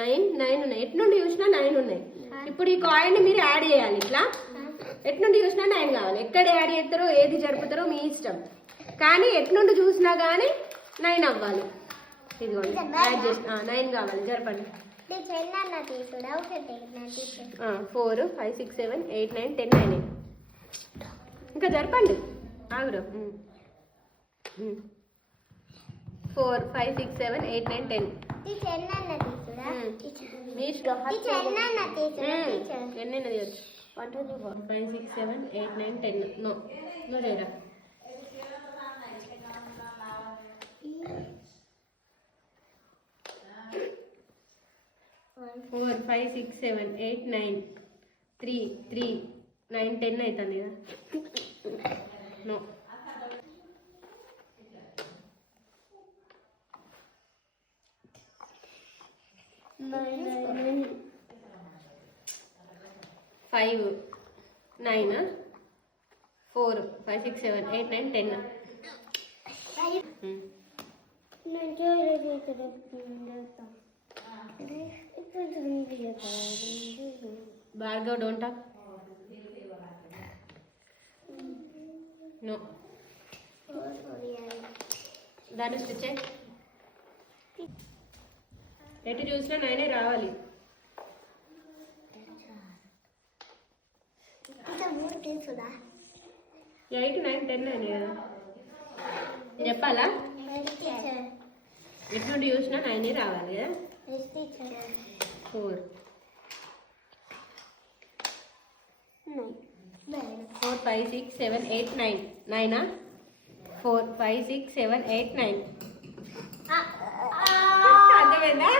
9 9 ఉన్నాయి. ఎటు నుండి చూసినా 9 ఉన్నాయి. ఇప్పుడు ఈ కాయిన్ మీరు యాడ్ చేయాలి. ఇట్లా ఎటు నుండి చూసినా 9 కావాలి. ఎక్కడ యాడ్ చేస్తారో ఏది జరుపుతారో మీ ఇష్టం, కానీ ఎటు నుండి చూసినా కానీ 9 అవ్వాలి. ఇదిగోండి యాడ్ చేసి 9 కావాలి. జరపండి. 4 5 6 7 8 9 10 9. ఇంకా జరపండి. ఆగురు. 4 5 6 7 8 9 10. మీ ఇష్టం. ఎన్నైనా తీయచ్చు. 1 2 3 4 5 6 7 8 9 10. నో నో చేయరా. 4 5 6 7 8 9 3 3 9 10 అవుతుంది కదా. No 5 9 4 5 6 7 8 9 10. Bhargav, don't talk. No. That is to check. ఎటు చూసినా 9 రావాలి. 8 9 10 9 కదా. చెప్పాలా? ఎటు నుండి చూసినా 9 రావాలి కదా. 4 5 6 7 8 9 9 4 5 6 7 8 9. అర్థమైందా?